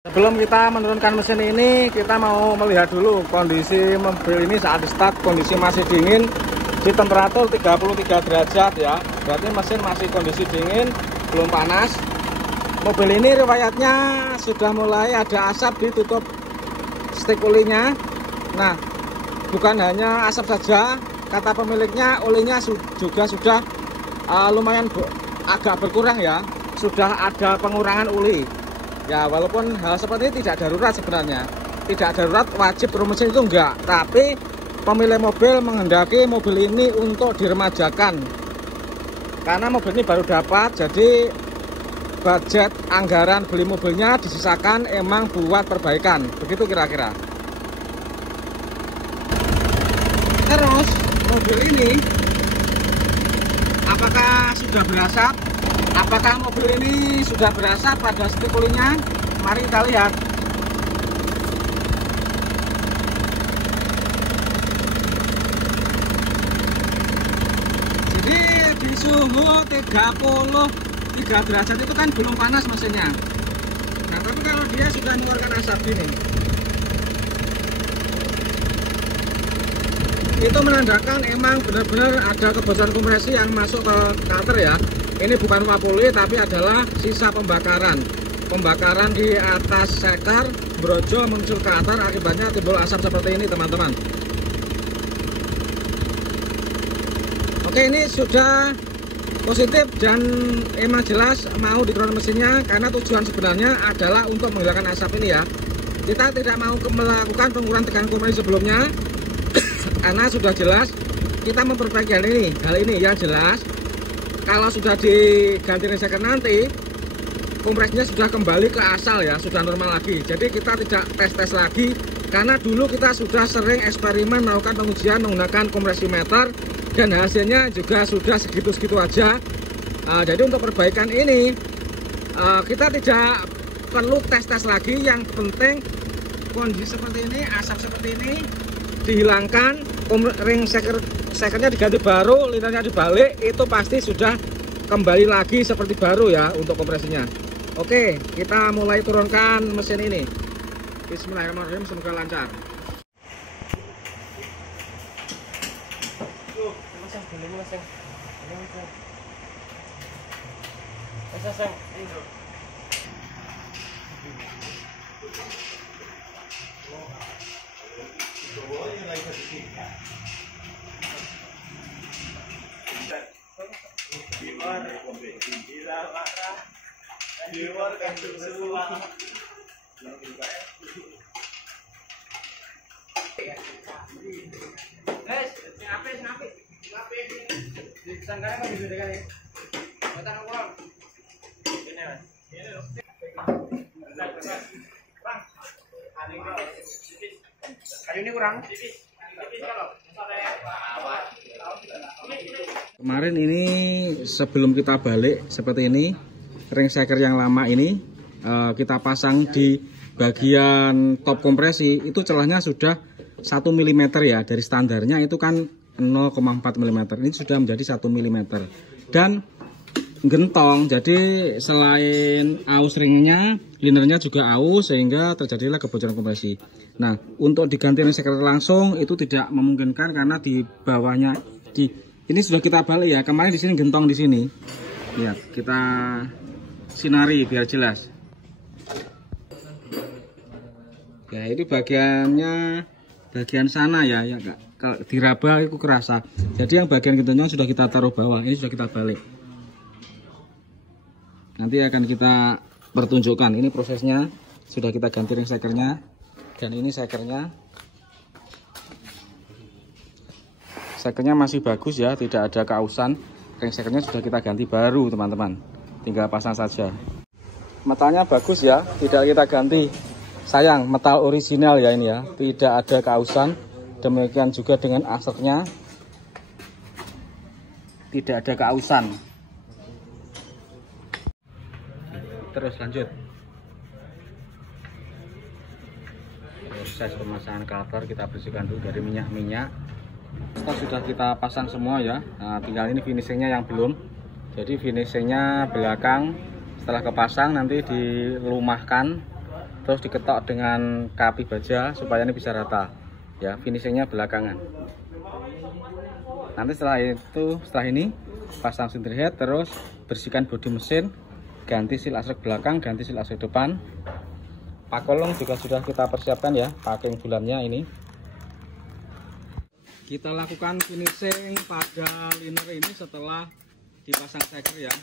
Sebelum kita menurunkan mesin ini, kita mau melihat dulu kondisi mobil ini saat di start. Kondisi masih dingin di temperatur 33 derajat ya. Berarti mesin masih kondisi dingin, belum panas. Mobil ini riwayatnya sudah mulai ada asap di tutup stik olinya. Nah, bukan hanya asap saja, kata pemiliknya olinya juga sudah lumayan agak berkurang ya. Sudah ada pengurangan oli. Ya, walaupun hal seperti ini tidak darurat sebenarnya. Tidak darurat, wajib turun mesin itu enggak. Tapi pemilik mobil menghendaki mobil ini untuk diremajakan. Karena mobil ini baru dapat, jadi budget anggaran beli mobilnya disisakan emang buat perbaikan. Begitu kira-kira. Terus, mobil ini apakah sudah berasap? Apakah mobil ini sudah berasap pada stik olinya? Mari kita lihat. Jadi di suhu 33 derajat itu kan belum panas mesinnya. Nah, tapi kalau dia sudah mengeluarkan asap gini, itu menandakan emang benar-benar ada kebocoran kompresi yang masuk ke starter ya. Ini bukan uap oli, tapi adalah sisa pembakaran. Pembakaran di atas seker, brojo muncul ke atas, akibatnya timbul asap seperti ini teman-teman. Oke, ini sudah positif dan emang jelas mau diturunkan mesinnya, karena tujuan sebenarnya adalah untuk menghilangkan asap ini ya. Kita tidak mau melakukan pengurangan tekanan kompresi sebelumnya, karena sudah jelas kita memperbaiki hal ini yang jelas. Kalau sudah diganti reseker nanti, kompresinya sudah kembali ke asal ya, sudah normal lagi. Jadi kita tidak tes lagi, karena dulu kita sudah sering eksperimen melakukan pengujian menggunakan kompresi meter, dan hasilnya juga sudah segitu-segitu aja. Jadi untuk perbaikan ini, kita tidak perlu tes lagi. Yang penting kondisi seperti ini, asap seperti ini dihilangkan, ring sekernya diganti baru, linernya dibalik, itu pasti sudah kembali lagi seperti baru ya untuk kompresinya. Oke, kita mulai turunkan mesin ini. Bismillahirrahmanirrahim, semoga lancar. Kayu ini kurang. Kemarin ini sebelum kita balik seperti ini, ring seker yang lama ini kita pasang di bagian top kompresi, itu celahnya sudah 1 mm ya. Dari standarnya itu kan 0,4 mm, ini sudah menjadi 1 mm dan gentong. Jadi selain aus ringnya, linernya juga aus, sehingga terjadilah kebocoran kompresi. Nah, untuk diganti ring seker langsung itu tidak memungkinkan, karena di bawahnya ini sudah kita balik ya. Kemarin di sini gentong di sini. Lihat, kita sinari biar jelas. Ya, itu bagiannya bagian sana ya, kalau diraba itu kerasa. Jadi yang bagian gentongnya sudah kita taruh bawah, ini sudah kita balik. Nanti akan kita pertunjukkan. Ini prosesnya, sudah kita ganti ring sekernya, dan ini sekernya. Sekernya masih bagus ya, tidak ada keausan. Ring sekernya sudah kita ganti baru teman-teman, tinggal pasang saja. Metalnya bagus ya, tidak kita ganti. Sayang, metal original ya ini ya, tidak ada keausan. Demikian juga dengan aseknya, tidak ada keausan. Terus lanjut. Proses pemasangan karter kita bersihkan dulu dari minyak-minyak. Sudah kita pasang semua ya. Nah, tinggal ini finishingnya yang belum. Jadi finishingnya belakang, setelah kepasang nanti dilumahkan terus diketok dengan kapi baja supaya ini bisa rata ya. Finishingnya belakangan. Nanti setelah ini pasang sinter head, terus bersihkan bodi mesin, ganti seal aksrek belakang, ganti seal aksrek depan. Pakolong juga sudah kita persiapkan ya, packing bulannya ini. Kita lakukan finishing pada liner ini setelah dipasang seker ya.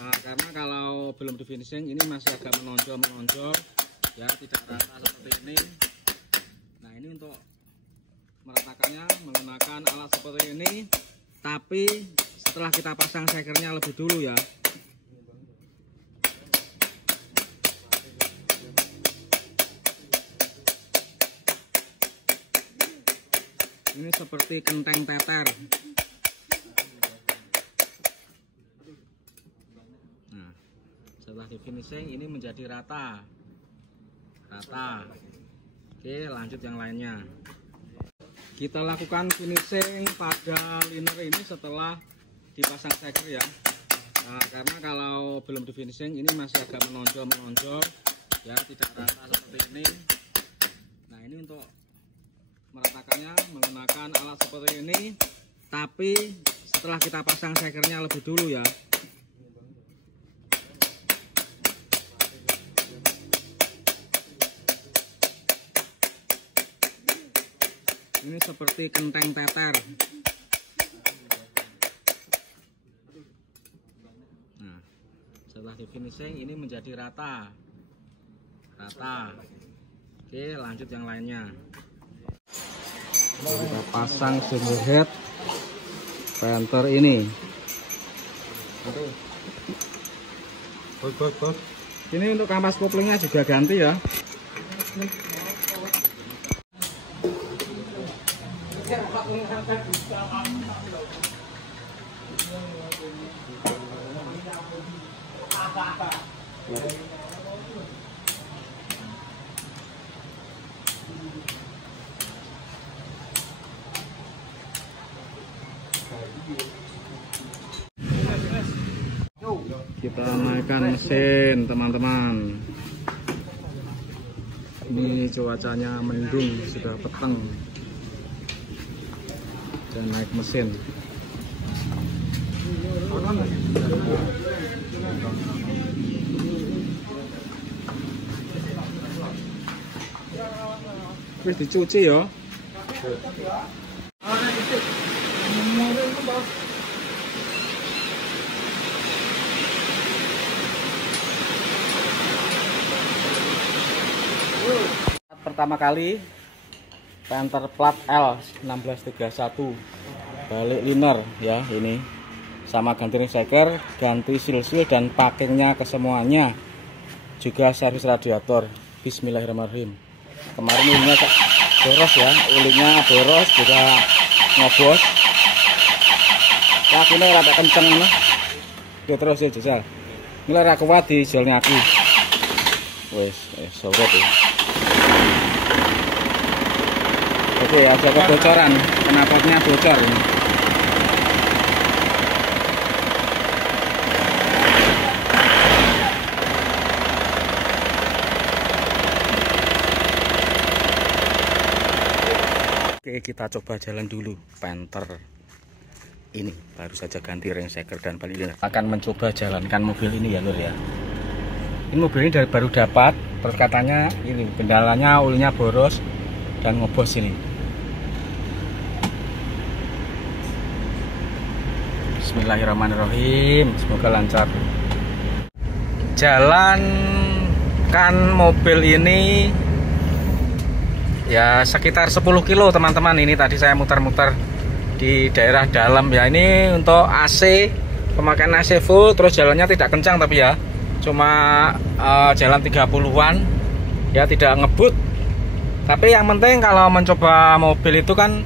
Nah, karena kalau belum di finishing ini masih agak menonjol ya, tidak rata seperti ini. Nah, ini untuk meratakannya menggunakan alat seperti ini, tapi setelah kita pasang sekernya lebih dulu ya. Ini seperti kenteng teter. Nah, setelah di finishing ini menjadi rata. Oke, lanjut yang lainnya. Kita lakukan finishing pada liner ini setelah dipasang seker ya. Nah, karena kalau belum di finishing ini masih agak menonjol ya, tidak rata seperti ini. Nah, ini untuk meratakannya menggunakan alat seperti ini, tapi setelah kita pasang sekernya lebih dulu ya. Ini seperti kenteng teter. Nah, setelah di finishing ini menjadi rata. Oke, lanjut yang lainnya. Kita pasang single head Panther ini. Ini untuk kampas koplingnya juga ganti ya. Kita naikkan mesin teman-teman. Ini cuacanya mendung, sudah petang, dan naik mesin. Wis dicuci ya. Pertama kali Panther plat L1631 balik liner ya, ini sama ganti ring seker, ganti seal-seal dan packingnya ke semuanya, juga servis radiator. Bismillahirrahmanirrahim. Kemarin ulinya boros ya, ulinya boros juga ngobos. Lakunya rada kenceng nih. Ya terus ya jajal. Ini ora kuat di jelnya aku. Wes, sorot ya. Oke, ada kebocoran, knalpotnya bocor ini. Oke, kita coba jalan dulu Panther ini. Baru saja ganti ring seker dan balik liner. Akan mencoba jalankan mobil ini ya lur ya. Ini mobil ini baru dapat, terus katanya ini kendalanya ulinya boros dan ngobos ini. Bismillahirrahmanirrahim, semoga lancar. Jalankan mobil ini ya sekitar 10 kilo teman-teman. Ini tadi saya muter-muter di daerah dalam ya. Ini untuk AC, pemakaian AC full, terus jalannya tidak kencang tapi ya, cuma jalan 30-an ya, tidak ngebut. Tapi yang penting kalau mencoba mobil itu kan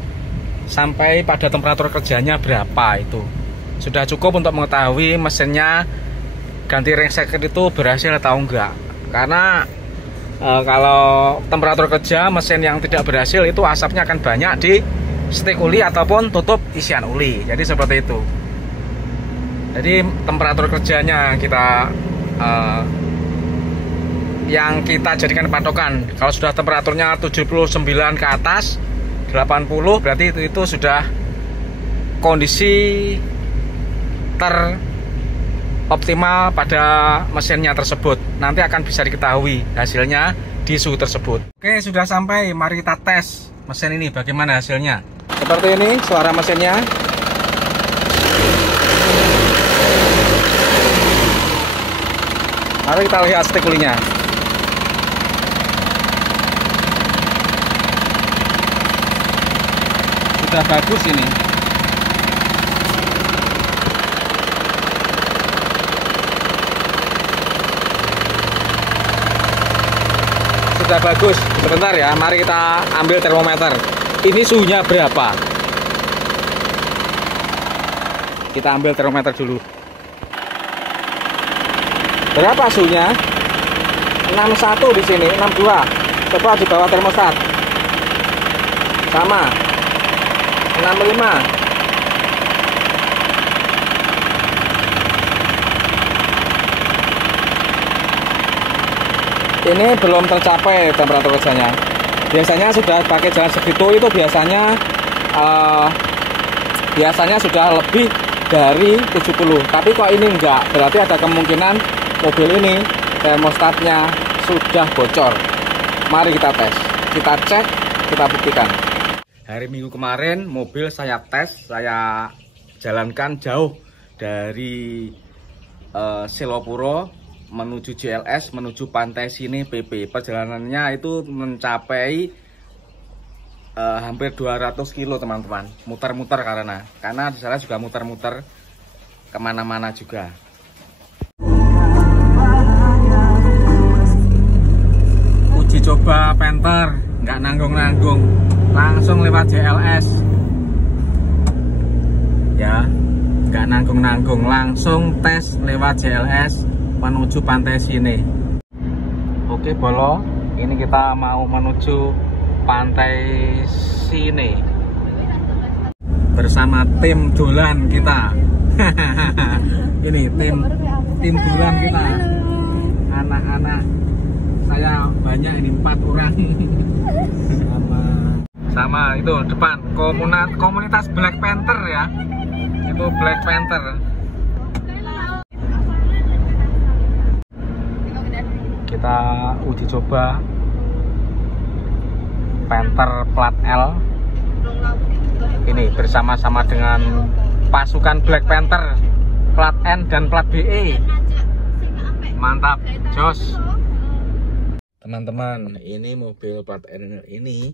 sampai pada temperatur kerjanya berapa, itu sudah cukup untuk mengetahui mesinnya ganti ring seker itu berhasil atau enggak. Karena kalau temperatur kerja mesin yang tidak berhasil itu asapnya akan banyak di stik uli ataupun tutup isian uli. Jadi seperti itu. Jadi temperatur kerjanya kita yang kita jadikan patokan. Kalau sudah temperaturnya 79 ke atas 80 berarti itu sudah kondisi teroptimal pada mesinnya tersebut. Nanti akan bisa diketahui hasilnya di suhu tersebut. Oke, sudah sampai. Mari kita tes mesin ini bagaimana hasilnya. Seperti ini suara mesinnya. Mari kita lihat stik ulinya. Sudah bagus ini. Sudah bagus. Sebentar ya, mari kita ambil termometer. Ini suhunya berapa? Kita ambil termometer dulu. Berapa suhunya? 61 di sini, 62. Coba di bawah termostat. Sama. 65. Ini belum tercapai temperatur kerjanya. Biasanya sudah pakai jalan segitu itu biasanya sudah lebih dari 70. Tapi kok ini enggak, berarti ada kemungkinan mobil ini termostatnya sudah bocor. Mari kita tes, kita cek, kita buktikan. Hari Minggu kemarin mobil saya tes, saya jalankan jauh dari Selopuro menuju JLS, menuju Pantai Sini PP. Perjalanannya itu mencapai hampir 200 kilo teman-teman. Muter-muter karena di sana juga muter-muter kemana-mana juga. Uji coba Panther, nggak nanggung-nanggung, langsung lewat JLS. Ya, nggak nanggung-nanggung, langsung tes lewat JLS menuju Pantai Sini. Oke Bolo, ini kita mau menuju Pantai Sini bersama tim dolan kita. Ini tim dolan kita, anak-anak saya banyak ini, 4 orang. sama itu depan komunitas Black Panther ya, itu Black Panther. Kita uji coba Panther plat L ini bersama-sama dengan pasukan Black Panther plat N dan plat BE. Mantap, jos. Teman-teman, ini mobil plat N ini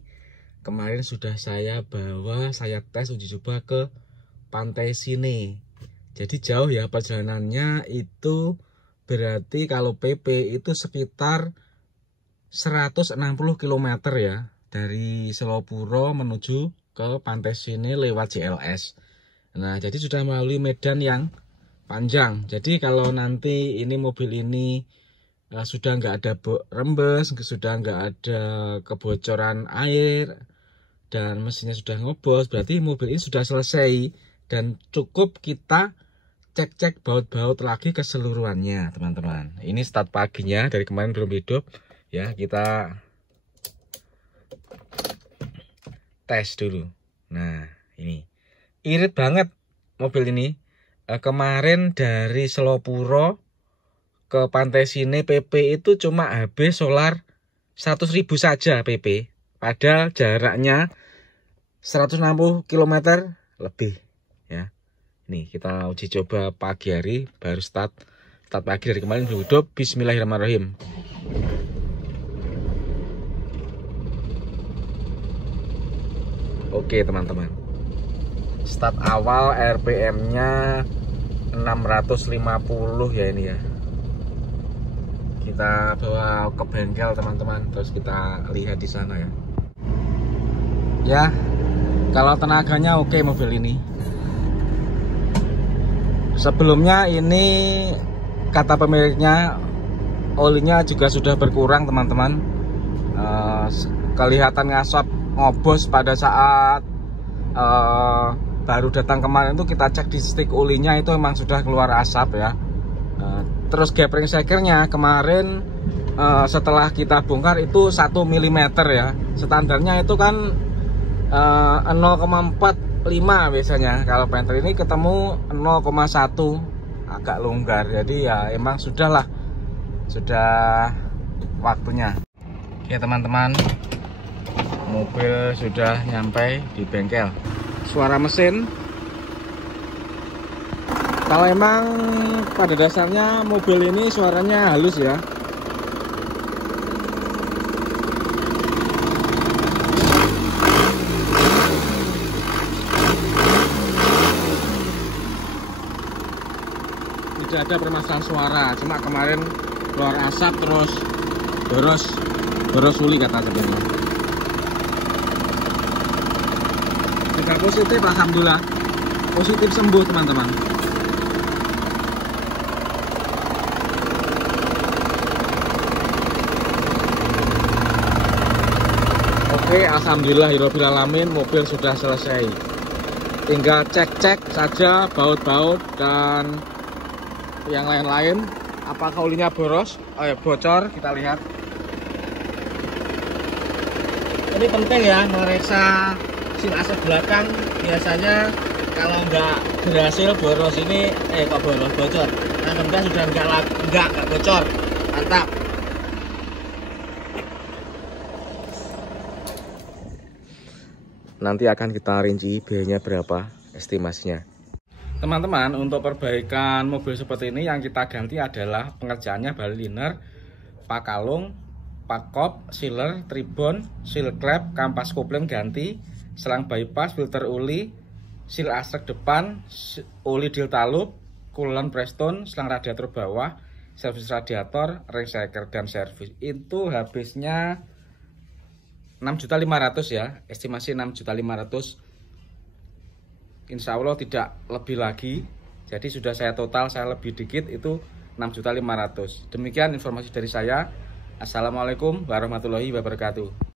kemarin sudah saya bawa, saya tes uji coba ke Pantai Sini. Jadi jauh ya perjalanannya, itu berarti kalau PP itu sekitar 160 km ya, dari Selopuro menuju ke Pantai Sini lewat JLS. Nah, jadi sudah melalui medan yang panjang. Jadi kalau nanti ini mobil ini sudah nggak ada rembes, sudah nggak ada kebocoran air, dan mesinnya sudah ngobos, berarti mobil ini sudah selesai dan cukup kita cek-cek baut-baut lagi keseluruhannya teman-teman. Ini start paginya, dari kemarin belum hidup ya, kita tes dulu. Nah, ini irit banget mobil ini. Kemarin dari Selopuro ke Pantai Sini PP itu cuma habis solar 100.000 saja PP, padahal jaraknya 160 km lebih ya. Nih kita uji coba pagi hari, baru start pagi dari kemarin belum hidup. Bismillahirrahmanirrahim. Oke teman-teman, start awal RPM-nya 650 ya ini ya. Kita bawa ke bengkel teman-teman, terus kita lihat di sana ya. Ya, kalau tenaganya oke mobil ini. Sebelumnya ini kata pemiliknya olinya juga sudah berkurang teman-teman. Kelihatan ngasap ngobos pada saat baru datang kemarin itu kita cek di stik olinya itu memang sudah keluar asap ya. Terus gapring sekernya kemarin setelah kita bongkar itu 1 mm ya. Standarnya itu kan 0,45 biasanya. Kalau penter ini ketemu 0,1, agak longgar. Jadi ya emang sudah waktunya. Oke teman-teman, mobil sudah nyampe di bengkel. Suara mesin, kalau emang pada dasarnya mobil ini suaranya halus ya. Tidak ada permasalahan suara, cuma kemarin keluar asap terus boros uli kata sebenarnya. Tidak positif, alhamdulillah. Positif sembuh teman-teman. Oke, alhamdulillahirabbil alamin, mobil sudah selesai. Tinggal cek-cek saja baut-baut dan yang lain-lain. Apakah olinya boros? Bocor, kita lihat. Ini penting ya, memeriksa sil AC belakang. Biasanya kalau nggak berhasil boros ini, bocor. Nah, kemudian sudah nggak bocor. Mantap. Nanti akan kita rinci biayanya berapa, estimasinya. Teman-teman, untuk perbaikan mobil seperti ini yang kita ganti adalah pengerjaannya bali liner, pak kalung, pak kop, sealer, tribon, seal klep, kampas kopling ganti, selang bypass, filter oli, seal astrek depan, oli delta loop, coolant Preston, selang radiator bawah, servis radiator, ring shaker dan servis. Itu habisnya 6.500.000 ya, estimasi 6.500.000. Insya Allah tidak lebih lagi. Jadi sudah saya lebih dikit, itu 6.500.000. Demikian informasi dari saya. Assalamualaikum warahmatullahi wabarakatuh.